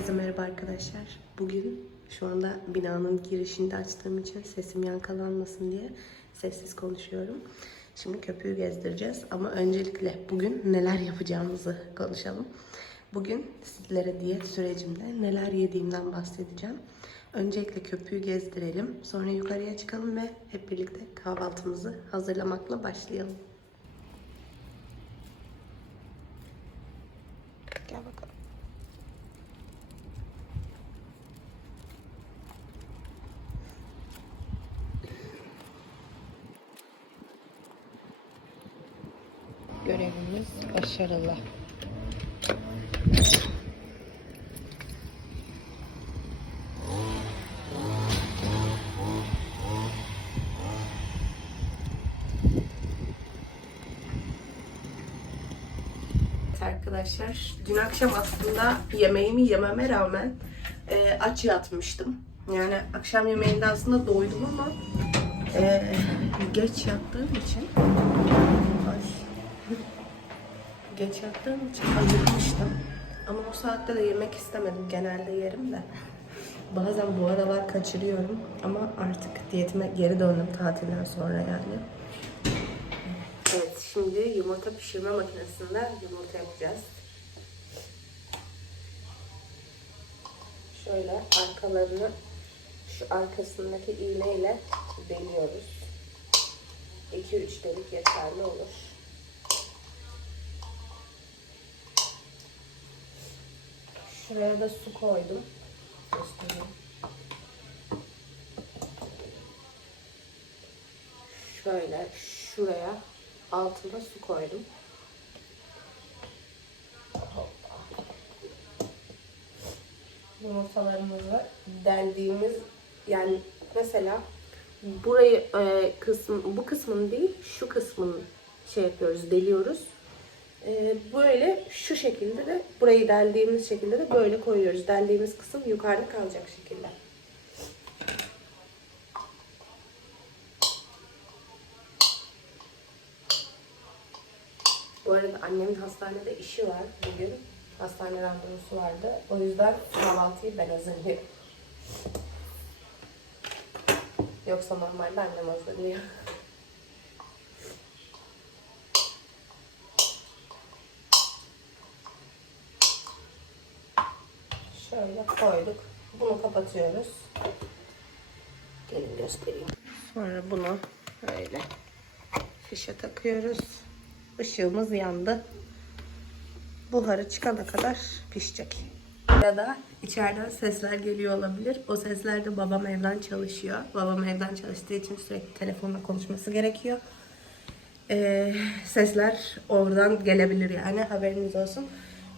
Herkese merhaba arkadaşlar. Bugün şu anda binanın girişinde açtığım için sesim yankılanmasın diye sessiz konuşuyorum. Şimdi köpüğü gezdireceğiz ama öncelikle bugün neler yapacağımızı konuşalım. Bugün sizlere diyet sürecimde neler yediğimden bahsedeceğim. Öncelikle köpüğü gezdirelim. Sonra yukarıya çıkalım ve hep birlikte kahvaltımızı hazırlamakla başlayalım. Gel bakalım. Görevimiz başarılı. Arkadaşlar dün akşam aslında yemeğimi yememe rağmen e, aç yatmıştım. Yani akşam yemeğinde aslında doydum ama e, geç yattığım için yattığım için acıkmıştım. Ama o saatte de yemek istemedim. Genelde yerim de. Bazen bu aralar kaçırıyorum ama artık diyetime geri döndüm tatilden sonra yani. Evet, şimdi yumurta pişirme makinesinde yumurta yapacağız. Şöyle arkalarını şu arkasındaki iğneyle deliyoruz. 2-3 delik yeterli olur. Şuraya da su koydum. Göstereyim. Şöyle şuraya altına su koydum. Yumurtalarımızı deldiğimiz yani mesela burayı e, kısım bu kısmını değil şu kısmını şey yapıyoruz deliyoruz. E, böyle şu şekilde de burayı deldiğimiz şekilde de böyle koyuyoruz. Deldiğimiz kısım yukarıda kalacak şekilde. Bu arada annemin hastanede işi var bugün. Hastane randevusu vardı. O yüzden kahvaltıyı ben hazırlıyorum. Yoksa normalde annem hazırlıyor. Şöyle koyduk. Bunu kapatıyoruz. Gelin göstereyim. Sonra bunu böyle fişe takıyoruz. Işığımız yandı. Buharı çıkana kadar pişecek. Ya da içeriden sesler geliyor olabilir. O sesler de babam evden çalışıyor. Babam evden çalıştığı için sürekli telefonla konuşması gerekiyor. Ee, sesler oradan gelebilir yani haberiniz olsun.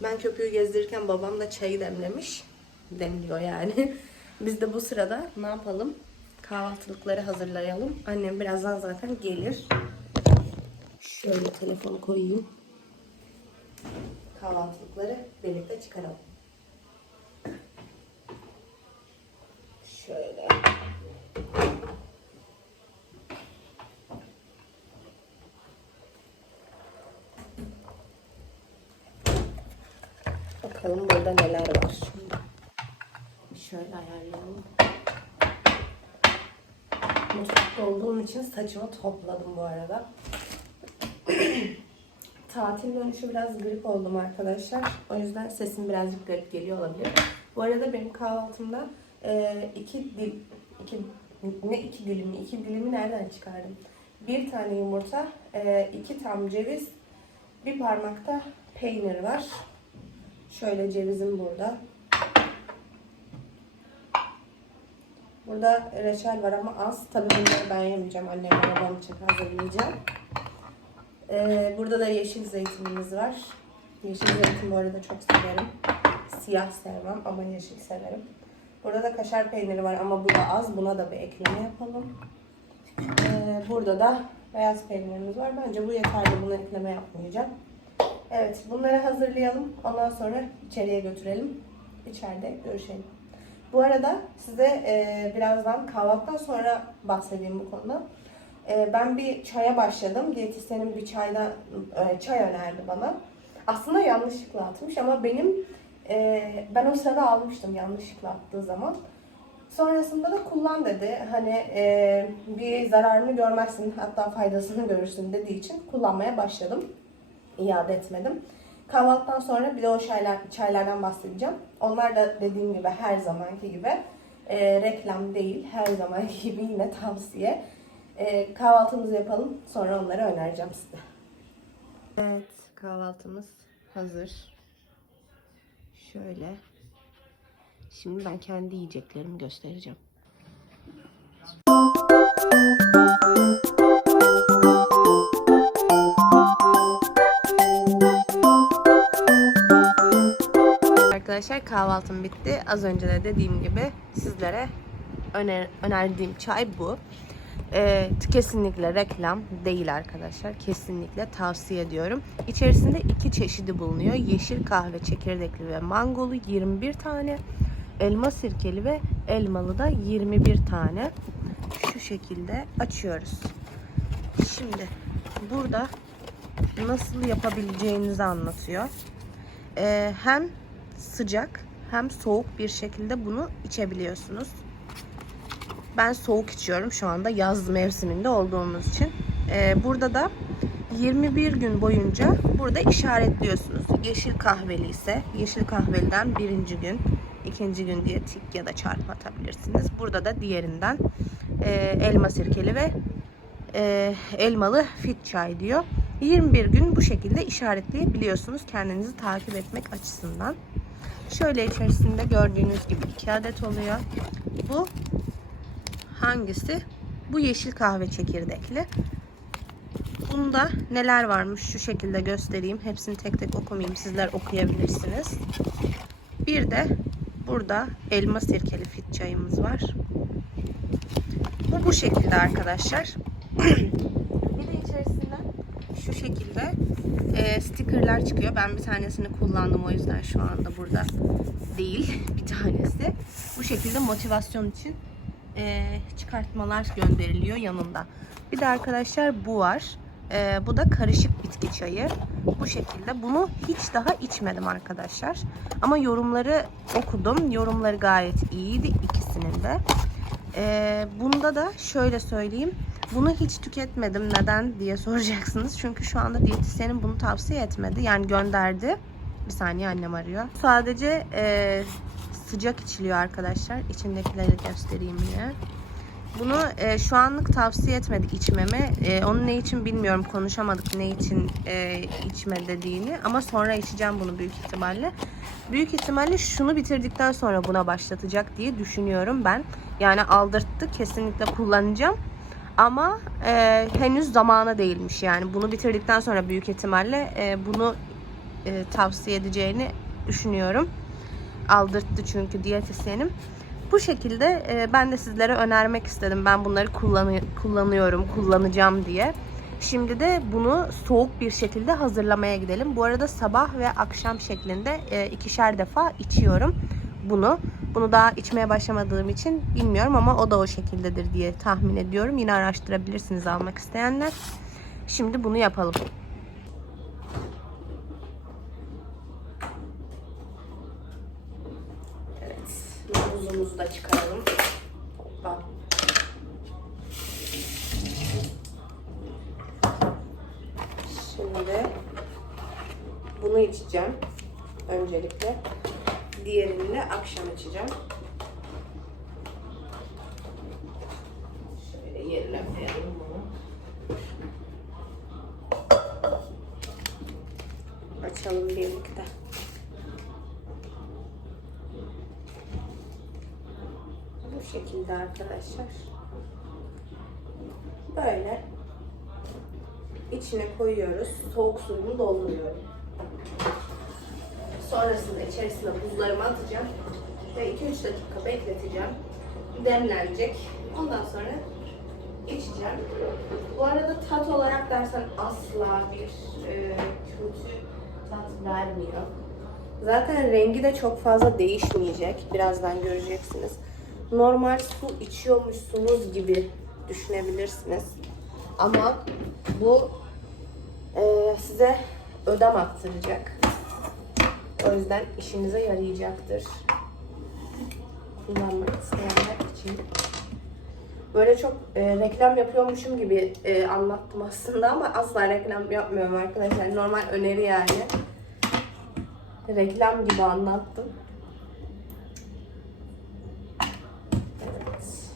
Ben köpüğü gezdirirken babam da çayı demlemiş. Demliyor yani. Biz de bu sırada ne yapalım? Kahvaltılıkları hazırlayalım. Annem birazdan zaten gelir. Şöyle telefonu koyayım. Kahvaltılıkları birlikte çıkaralım. Şöyle. Bakalım burada neler var. Şöyle ayarlayalım. Mutfakta olduğum için saçımı topladım bu arada. Tatil dönüşü biraz grip oldum arkadaşlar. O yüzden sesim birazcık garip geliyor olabilir. Bu arada benim kahvaltımda e, iki dil, iki, ne iki dilimi, iki dilimi nereden çıkardım? Bir tane yumurta, e, iki tam ceviz, bir parmakta peynir var. Şöyle cevizim burada. Burada reçel var ama az. Tabii bunları ben yemeyeceğim. Annemle babam için hazırlayacağım. Ee, burada da yeşil zeytinimiz var. Yeşil zeytin bu arada çok severim. Siyah sevmem ama yeşil severim. Burada da kaşar peyniri var ama bu da az. Buna da bir ekleme yapalım. Ee, burada da beyaz peynirimiz var. Bence bu yeterli. Buna ekleme yapmayacağım. Evet bunları hazırlayalım. Ondan sonra içeriye götürelim. İçeride görüşelim. Bu arada size e, birazdan kahvaltıdan sonra bahsedeyim bu konuda. E, ben bir çaya başladım. Diyetisyenim bir çayda e, çay önerdi bana. Aslında yanlışlıkla atmış ama benim Ee, ben o sırada almıştım yanlışlıkla attığı zaman. Sonrasında da kullan dedi. Hani e, bir zararını görmezsin hatta faydasını görürsün dediği için kullanmaya başladım. İade etmedim. Kahvaltıdan sonra bir de o çaylar, çaylardan bahsedeceğim. Onlar da dediğim gibi her zamanki gibi e, reklam değil. Her zamanki gibi yine tavsiye. E, kahvaltımızı yapalım sonra onları önereceğim size. Evet kahvaltımız hazır. Şöyle. Şimdi ben kendi yiyeceklerimi göstereceğim. Arkadaşlar kahvaltım bitti. Az önce de dediğim gibi sizlere öner önerdiğim çay bu. Ee, kesinlikle reklam değil arkadaşlar. Kesinlikle tavsiye ediyorum. İçerisinde iki çeşidi bulunuyor. Yeşil kahve çekirdekli ve mangolu 21 tane. Elma sirkeli ve elmalı da 21 tane. Şu şekilde açıyoruz. Şimdi burada nasıl yapabileceğinizi anlatıyor. Ee, hem sıcak hem soğuk bir şekilde bunu içebiliyorsunuz. Ben soğuk içiyorum şu anda yaz mevsiminde olduğumuz için. Ee, burada da 21 gün boyunca burada işaretliyorsunuz. Yeşil kahveli ise yeşil kahveliden birinci gün, ikinci gün diye tik ya da çarpı atabilirsiniz. Burada da diğerinden e, elma sirkeli ve e, elmalı fit çay diyor. 21 gün bu şekilde işaretleyebiliyorsunuz kendinizi takip etmek açısından. Şöyle içerisinde gördüğünüz gibi iki adet oluyor. Bu hangisi? Bu yeşil kahve çekirdekli. Bunda neler varmış şu şekilde göstereyim. Hepsini tek tek okumayayım. Sizler okuyabilirsiniz. Bir de burada elma sirkeli fit çayımız var. Bu bu şekilde arkadaşlar. bir de içerisinden şu şekilde e, stickerlar çıkıyor. Ben bir tanesini kullandım o yüzden şu anda burada değil bir tanesi. Bu şekilde motivasyon için e, çıkartmalar gönderiliyor yanında. Bir de arkadaşlar bu var. E, bu da karışık bitki çayı. Bu şekilde. Bunu hiç daha içmedim arkadaşlar. Ama yorumları okudum. Yorumları gayet iyiydi ikisinin de. E, bunda da şöyle söyleyeyim. Bunu hiç tüketmedim. Neden diye soracaksınız. Çünkü şu anda diyetisyenim bunu tavsiye etmedi. Yani gönderdi. Bir saniye annem arıyor. Sadece e, sıcak içiliyor arkadaşlar. İçindekileri göstereyim yine. Bunu e, şu anlık tavsiye etmedik içmeme. E, onun ne için bilmiyorum. Konuşamadık ne için e, içme dediğini. Ama sonra içeceğim bunu büyük ihtimalle. Büyük ihtimalle şunu bitirdikten sonra buna başlatacak diye düşünüyorum ben. Yani aldırttı. Kesinlikle kullanacağım. Ama e, henüz zamanı değilmiş yani. Bunu bitirdikten sonra büyük ihtimalle e, bunu e, tavsiye edeceğini düşünüyorum. Aldırttı çünkü diyetisyenim. Bu şekilde e, ben de sizlere önermek istedim. Ben bunları kullanı- kullanıyorum, kullanacağım diye. Şimdi de bunu soğuk bir şekilde hazırlamaya gidelim. Bu arada sabah ve akşam şeklinde e, ikişer defa içiyorum bunu. Bunu daha içmeye başlamadığım için bilmiyorum ama o da o şekildedir diye tahmin ediyorum. Yine araştırabilirsiniz almak isteyenler. Şimdi bunu yapalım. Evet, buzumuzu da çıkaralım. Hoppa. Şimdi bunu içeceğim öncelikle. Diğerini de akşam içeceğim. Şöyle yerine koyalım bunu. Açalım birlikte. Bu şekilde arkadaşlar. Böyle içine koyuyoruz. Soğuk suyunu dolduruyorum. Sonrasında içerisine buzlarımı atacağım. Ve 2-3 dakika bekleteceğim. Demlenecek. Ondan sonra içeceğim. Bu arada tat olarak dersen asla bir e, kötü tat vermiyor. Zaten rengi de çok fazla değişmeyecek. Birazdan göreceksiniz. Normal su içiyormuşsunuz gibi düşünebilirsiniz. Ama bu e, size ödem attıracak. O yüzden işinize yarayacaktır. Kullanmak isteyenler için. Böyle çok e, reklam yapıyormuşum gibi e, anlattım aslında ama asla reklam yapmıyorum arkadaşlar. Normal öneri yani. Reklam gibi anlattım. Evet.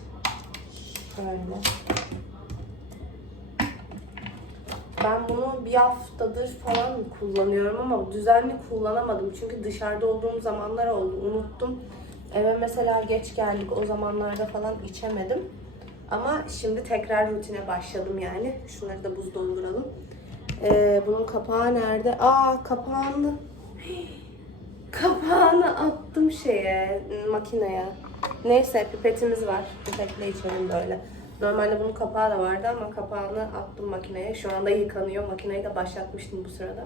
Şöyle. Ben bunu bir haftadır falan kullanıyorum ama düzenli kullanamadım. Çünkü dışarıda olduğum zamanlar oldu. Unuttum. Eve mesela geç geldik. O zamanlarda falan içemedim. Ama şimdi tekrar rutine başladım yani. Şunları da buz dolduralım. Ee, bunun kapağı nerede? Aa kapağını kapağını attım şeye makineye. Neyse pipetimiz var. Pipetle içelim böyle. Normalde bunun kapağı da vardı ama kapağını attım makineye. Şu anda yıkanıyor. Makineyi de başlatmıştım bu sırada.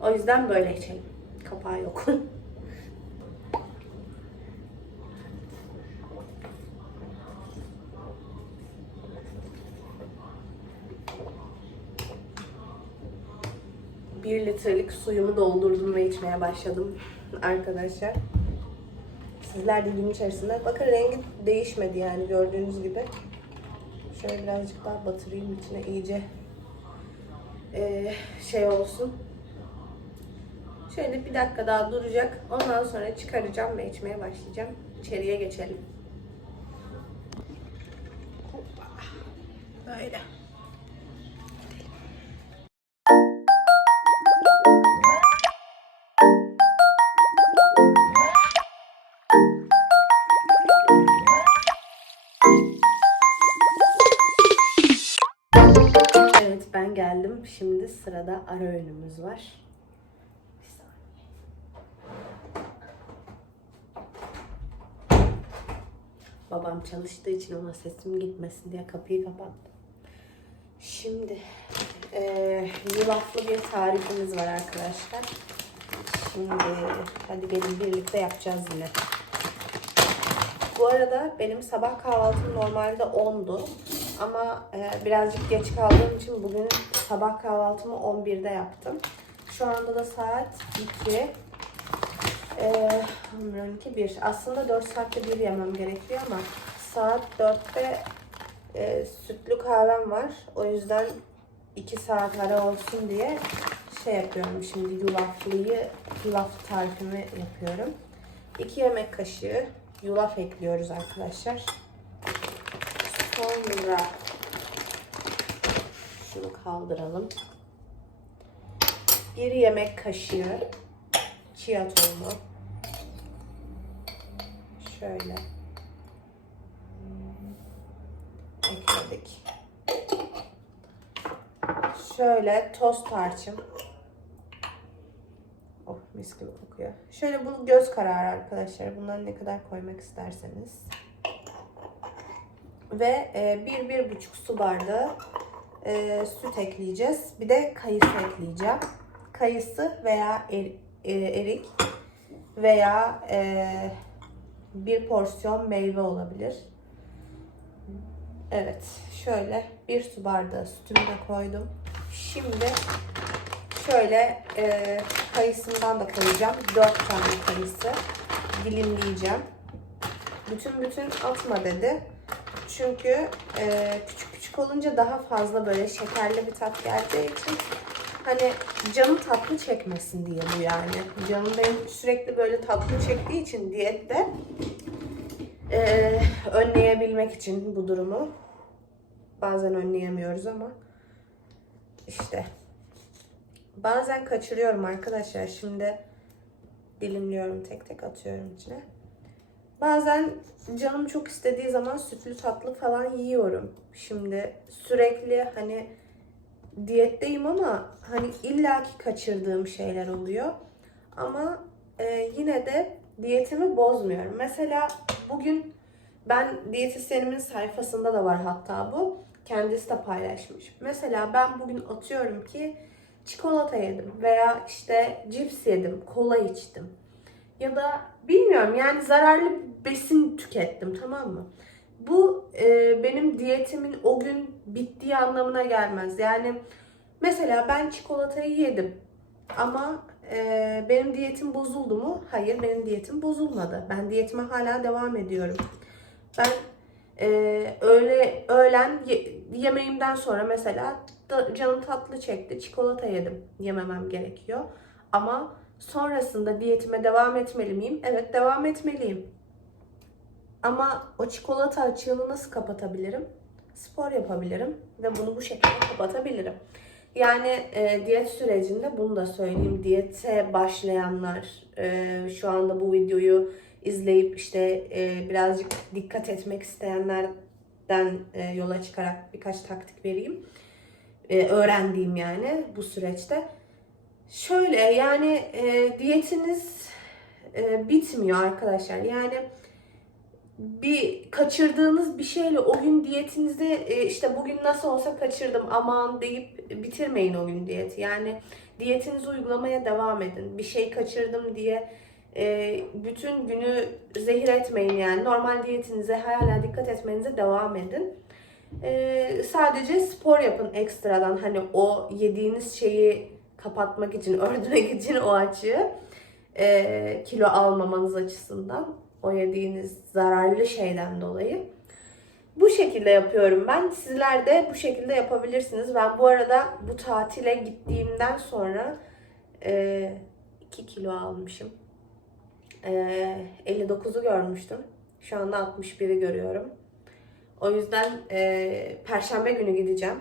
O yüzden böyle içelim. Kapağı yok. bir litrelik suyumu doldurdum ve içmeye başladım arkadaşlar. Sizler de gün içerisinde. Bakın rengi değişmedi yani gördüğünüz gibi. Şöyle birazcık daha batırayım içine iyice eee, şey olsun. Şöyle bir dakika daha duracak. Ondan sonra çıkaracağım ve içmeye başlayacağım. İçeriye geçelim. Böyle. Şimdi sırada ara öğünümüz var. Babam çalıştığı için ona sesim gitmesin diye kapıyı kapattım. Şimdi eee yulaflı bir tarifimiz var arkadaşlar. Şimdi hadi gelin birlikte yapacağız yine. Bu arada benim sabah kahvaltım normalde 10'du. Ama e, birazcık geç kaldığım için bugün sabah kahvaltımı 11'de yaptım. Şu anda da saat 2. E, 12 1. Aslında 4 saatte bir yemem gerekiyor ama saat 4'te e, sütlü kahvem var. O yüzden 2 saat ara olsun diye şey yapıyorum şimdi yulaflıyı, yulaf tarifimi yapıyorum. 2 yemek kaşığı yulaf ekliyoruz arkadaşlar. Sonra şunu kaldıralım. Bir yemek kaşığı chia tohumu. Şöyle. Ekledik. Şöyle toz tarçın. Oh mis gibi kokuyor. Şöyle bu göz kararı arkadaşlar. Bundan ne kadar koymak isterseniz. Ve e, bir, bir buçuk su bardağı e, süt ekleyeceğiz. Bir de kayısı ekleyeceğim. Kayısı veya er, e, erik veya e, bir porsiyon meyve olabilir. Evet, şöyle bir su bardağı sütümü de koydum. Şimdi şöyle e, kayısından da koyacağım. 4 tane kayısı dilimleyeceğim. Bütün bütün atma dedi. Çünkü e, küçük küçük olunca daha fazla böyle şekerli bir tat geldiği için hani canım tatlı çekmesin diye bu yani. Canım benim sürekli böyle tatlı çektiği için diyette e, önleyebilmek için bu durumu. Bazen önleyemiyoruz ama işte bazen kaçırıyorum arkadaşlar. Şimdi dilimliyorum tek tek atıyorum içine. Bazen canım çok istediği zaman sütlü tatlı falan yiyorum. Şimdi sürekli hani diyetteyim ama hani illaki kaçırdığım şeyler oluyor. Ama e, yine de diyetimi bozmuyorum. Mesela bugün ben diyetisyenimin sayfasında da var hatta bu. Kendisi de paylaşmış. Mesela ben bugün atıyorum ki çikolata yedim veya işte cips yedim, kola içtim. Ya da bilmiyorum yani zararlı besin tükettim tamam mı? Bu e, benim diyetimin o gün bittiği anlamına gelmez. Yani mesela ben çikolatayı yedim ama e, benim diyetim bozuldu mu? Hayır benim diyetim bozulmadı. Ben diyetime hala devam ediyorum. Ben e, öğle öğlen ye- yemeğimden sonra mesela da- canım tatlı çekti. Çikolata yedim. Yememem gerekiyor. Ama sonrasında diyetime devam etmeli miyim? Evet devam etmeliyim. Ama o çikolata açığını nasıl kapatabilirim? Spor yapabilirim ve bunu bu şekilde kapatabilirim. Yani e, diyet sürecinde bunu da söyleyeyim. Diyete başlayanlar, e, şu anda bu videoyu izleyip işte e, birazcık dikkat etmek isteyenlerden e, yola çıkarak birkaç taktik vereyim. E, öğrendiğim yani bu süreçte. Şöyle yani e, diyetiniz e, bitmiyor arkadaşlar. Yani bir kaçırdığınız bir şeyle o gün diyetinizi e, işte bugün nasıl olsa kaçırdım aman deyip bitirmeyin o gün diyeti. Yani diyetinizi uygulamaya devam edin. Bir şey kaçırdım diye e, bütün günü zehir etmeyin yani. Normal diyetinize hala dikkat etmenize devam edin. E, sadece spor yapın ekstradan hani o yediğiniz şeyi kapatmak için, örtmek için o açığı e, kilo almamanız açısından o yediğiniz zararlı şeyden dolayı. Bu şekilde yapıyorum ben. Sizler de bu şekilde yapabilirsiniz. Ben bu arada bu tatile gittiğimden sonra e, 2 kilo almışım. E, 59'u görmüştüm. Şu anda 61'i görüyorum. O yüzden e, Perşembe günü gideceğim.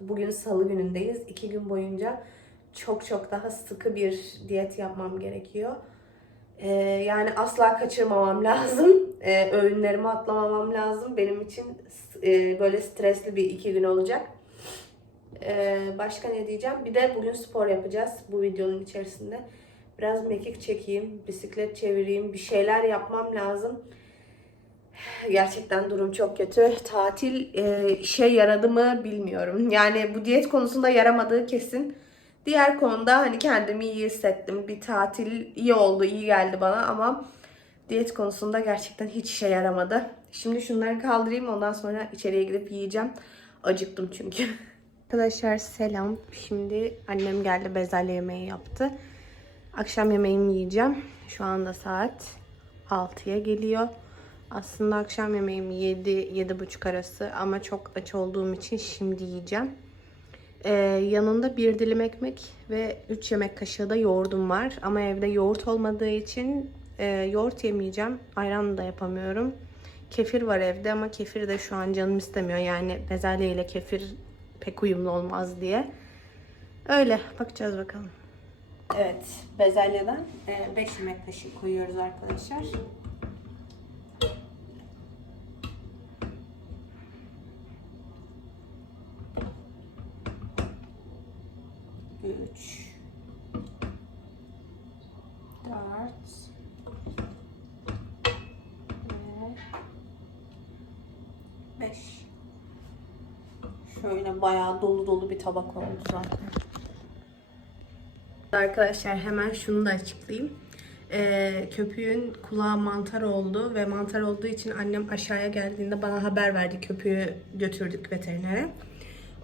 Bugün Salı günündeyiz. İki gün boyunca çok çok daha sıkı bir diyet yapmam gerekiyor. Ee, yani asla kaçırmamam lazım. Ee, öğünlerimi atlamamam lazım. Benim için e, böyle stresli bir iki gün olacak. Ee, başka ne diyeceğim? Bir de bugün spor yapacağız bu videonun içerisinde. Biraz mekik çekeyim, bisiklet çevireyim, bir şeyler yapmam lazım. Gerçekten durum çok kötü. Tatil e, işe yaradı mı bilmiyorum. Yani bu diyet konusunda yaramadığı kesin. Diğer konuda hani kendimi iyi hissettim. Bir tatil iyi oldu, iyi geldi bana ama diyet konusunda gerçekten hiç işe yaramadı. Şimdi şunları kaldırayım ondan sonra içeriye gidip yiyeceğim. Acıktım çünkü. Arkadaşlar selam. Şimdi annem geldi bezelye yemeği yaptı. Akşam yemeğimi yiyeceğim. Şu anda saat 6'ya geliyor. Aslında akşam yemeğimi 7-7.30 arası ama çok aç olduğum için şimdi yiyeceğim. Ee, yanında bir dilim ekmek ve 3 yemek kaşığı da yoğurdum var. Ama evde yoğurt olmadığı için e, yoğurt yemeyeceğim. Ayran da yapamıyorum. Kefir var evde ama kefir de şu an canım istemiyor. Yani bezelye ile kefir pek uyumlu olmaz diye. Öyle bakacağız bakalım. Evet bezelyeden 5 yemek kaşığı koyuyoruz arkadaşlar. Tabak oldu zaten. Arkadaşlar hemen şunu da açıklayayım. Ee, köpüğün kulağı mantar oldu ve mantar olduğu için annem aşağıya geldiğinde bana haber verdi. Köpüğü götürdük veterinere.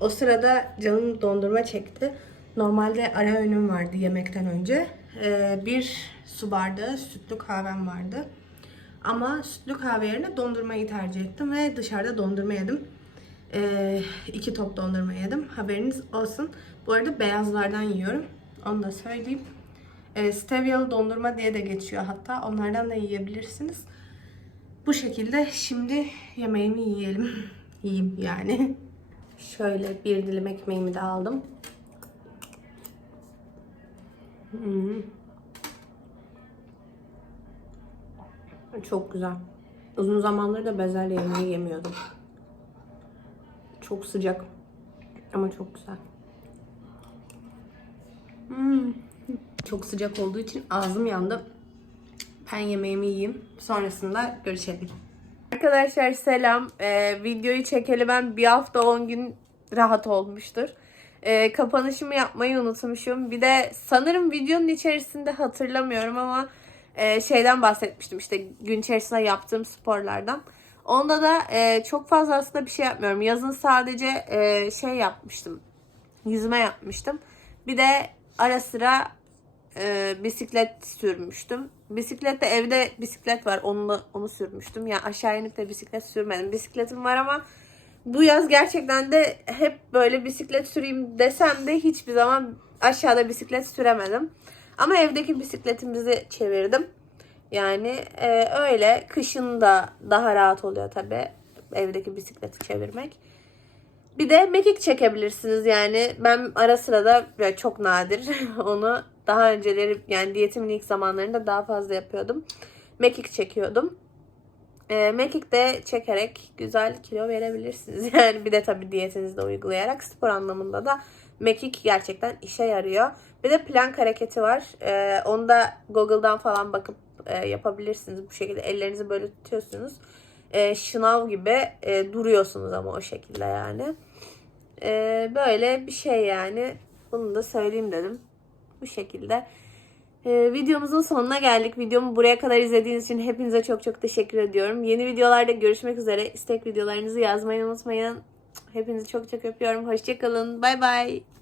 O sırada canım dondurma çekti. Normalde ara öğünüm vardı yemekten önce. Ee, bir su bardağı sütlü kahvem vardı. Ama sütlü kahve yerine dondurmayı tercih ettim ve dışarıda dondurma yedim. Ee, iki top dondurma yedim. Haberiniz olsun. Bu arada beyazlardan yiyorum. Onu da söyleyeyim. Ee, stevyalı dondurma diye de geçiyor hatta. Onlardan da yiyebilirsiniz. Bu şekilde şimdi yemeğimi yiyelim. Yiyeyim yani. Şöyle bir dilim ekmeğimi de aldım. Hmm. Çok güzel. Uzun zamandır da bezelye yemeği yemiyordum. Çok sıcak. Ama çok güzel. Hmm. Çok sıcak olduğu için ağzım yandı. Ben yemeğimi yiyeyim. Sonrasında görüşelim. Arkadaşlar selam. Ee, videoyu çekeli ben bir hafta 10 gün rahat olmuştur. Ee, kapanışımı yapmayı unutmuşum. Bir de sanırım videonun içerisinde hatırlamıyorum ama e, şeyden bahsetmiştim işte gün içerisinde yaptığım sporlardan. Onda da e, çok fazla aslında bir şey yapmıyorum. Yazın sadece e, şey yapmıştım. Yüzme yapmıştım. Bir de ara sıra e, bisiklet sürmüştüm. Bisiklette evde bisiklet var. Onu onu sürmüştüm. Ya aşağı inip de bisiklet sürmedim. Bisikletim var ama bu yaz gerçekten de hep böyle bisiklet süreyim desem de hiçbir zaman aşağıda bisiklet süremedim. Ama evdeki bisikletimizi çevirdim. Yani e, öyle kışın da daha rahat oluyor tabii evdeki bisikleti çevirmek. Bir de mekik çekebilirsiniz yani. Ben ara sıra da böyle çok nadir onu daha önceleri yani diyetimin ilk zamanlarında daha fazla yapıyordum. Mekik çekiyordum. E, mekik de çekerek güzel kilo verebilirsiniz. Yani bir de tabii diyetinizde uygulayarak spor anlamında da mekik gerçekten işe yarıyor. Bir de plank hareketi var. E, onu da Google'dan falan bakıp e, yapabilirsiniz. Bu şekilde ellerinizi böyle tutuyorsunuz. E, şınav gibi e, duruyorsunuz ama o şekilde yani. E, böyle bir şey yani. Bunu da söyleyeyim dedim. Bu şekilde. Ee, videomuzun sonuna geldik. Videomu buraya kadar izlediğiniz için hepinize çok çok teşekkür ediyorum. Yeni videolarda görüşmek üzere. İstek videolarınızı yazmayı unutmayın. Hepinizi çok çok öpüyorum. Hoşçakalın. Bay bay.